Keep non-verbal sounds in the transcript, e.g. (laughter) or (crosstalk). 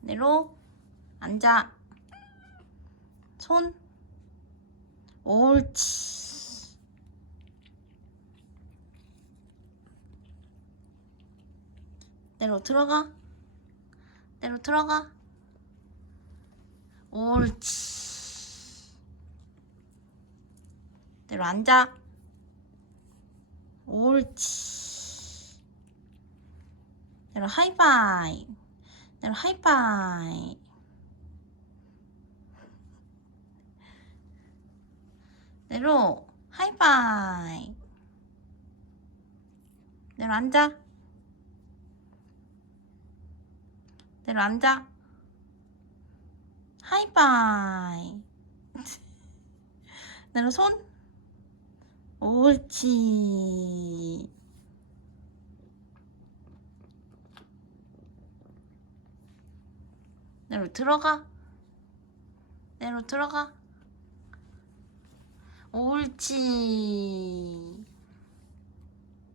내로 앉아. 손. 옳지. 내로 들어가. 내로 들어가. 옳지. 내로 앉아. 옳지. 내로 하이파이. 내로 하이파이. 내로 하이파이. 내로 앉아. 내로 앉아. 하이파이. (laughs) 내로 손. 옳지. 내로 들어가. 내로 들어가. 옳지.